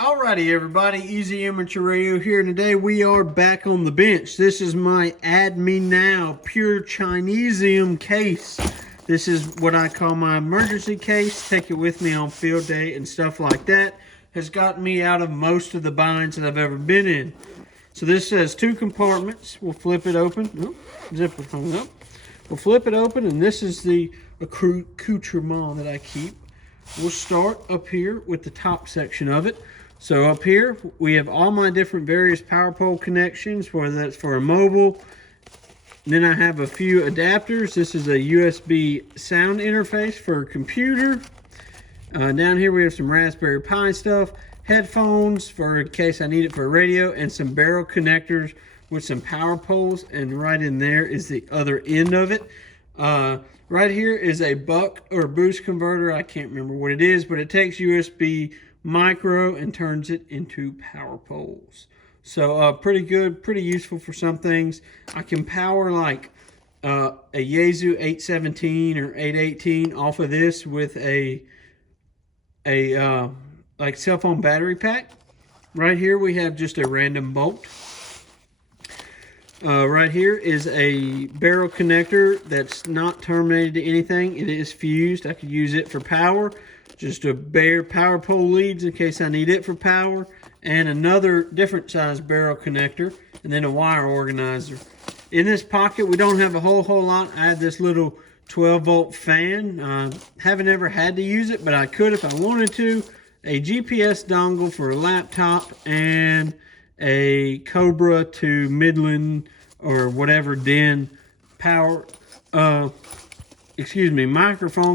Alrighty everybody, Easy Amateur Radio here, and today we are back on the bench. This is my Add Me Now Pure Chinesium case. This is what I call my emergency case. Take it with me on field day and stuff like that. Has gotten me out of most of the binds that I've ever been in. So this has two compartments. We'll flip it open. Oh, zipper hung up. We'll flip it open, and this is the accoutrement that I keep. We'll start up here with the top section of it. So up here, we have all my different various power pole connections, whether that's for a mobile. Then I have a few adapters. This is a USB sound interface for a computer. Down here we have some Raspberry Pi stuff, headphones for in case I need it for a radio, and some barrel connectors with some power poles. And right in there is the other end of it. Right here is a buck or boost converter. I can't remember what it is, but it takes USB micro and turns it into power poles. So pretty good, pretty useful for some things. I can power like a Yaesu 817 or 818 off of this with a like cell phone battery pack. Right here we have just a random bolt. Right here is a barrel connector that's not terminated to anything. It is fused. I could use it for power. Just a bare power pole leads in case I need it for power. And another different size barrel connector. And then a wire organizer. In this pocket, we don't have a whole lot. I have this little 12-volt fan. Haven't ever had to use it, but I could if I wanted to. A GPS dongle for a laptop. And a Cobra to Midland or whatever DIN power, microphone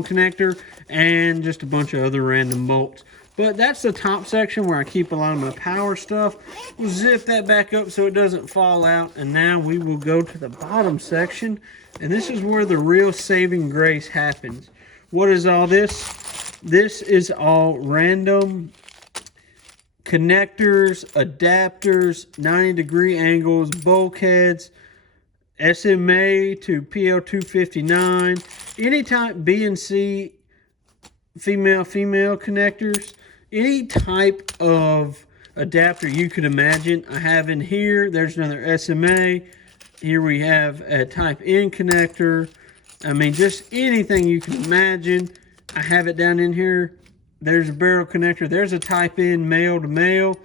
connector, and just a bunch of other random bolts. But that's the top section where I keep a lot of my power stuff. We'll zip that back up so it doesn't fall out, and now we will go to the bottom section, and this is where the real saving grace happens. What is all this? This is all random connectors, adapters, 90-degree angles, bulkheads, SMA to PL259, any type B and C, female connectors, any type of adapter you could imagine. I have in here. There's another SMA. Here we have a type N connector. I mean, just anything you can imagine. I have it down in here. There's a barrel connector. There's a type N male to male.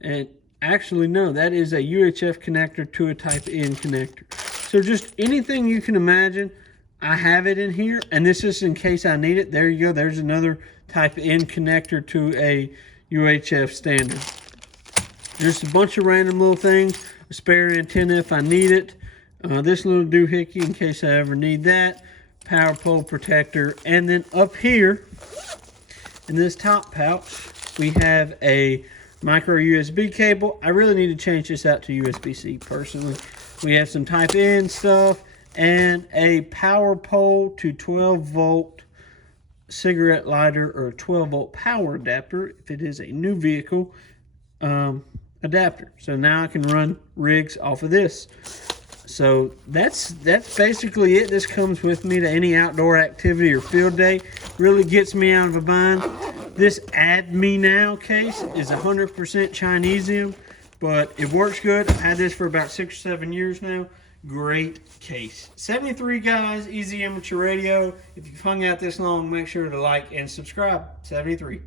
And actually, no, that is a UHF connector to a type N connector. So just anything you can imagine, I have it in here. And this is in case I need it. There you go. There's another type N connector to a UHF standard. Just a bunch of random little things. A spare antenna if I need it. This little doohickey in case I ever need that. Power pole protector. And then up here, in this top pouch, we have a micro USB cable. I really need to change this out to USB-C personally. We have some type N stuff and a power pole to 12-volt cigarette lighter or 12-volt power adapter if it is a new vehicle adapter. So now I can run rigs off of this. So that's basically it. This comes with me to any outdoor activity or field day. Really gets me out of a bind. This Add Me Now case is 100% Chinesium, but it works good. I've had this for about 6 or 7 years now. Great case. 73 guys, Easy Amateur Radio. If you've hung out this long, make sure to like and subscribe. 73.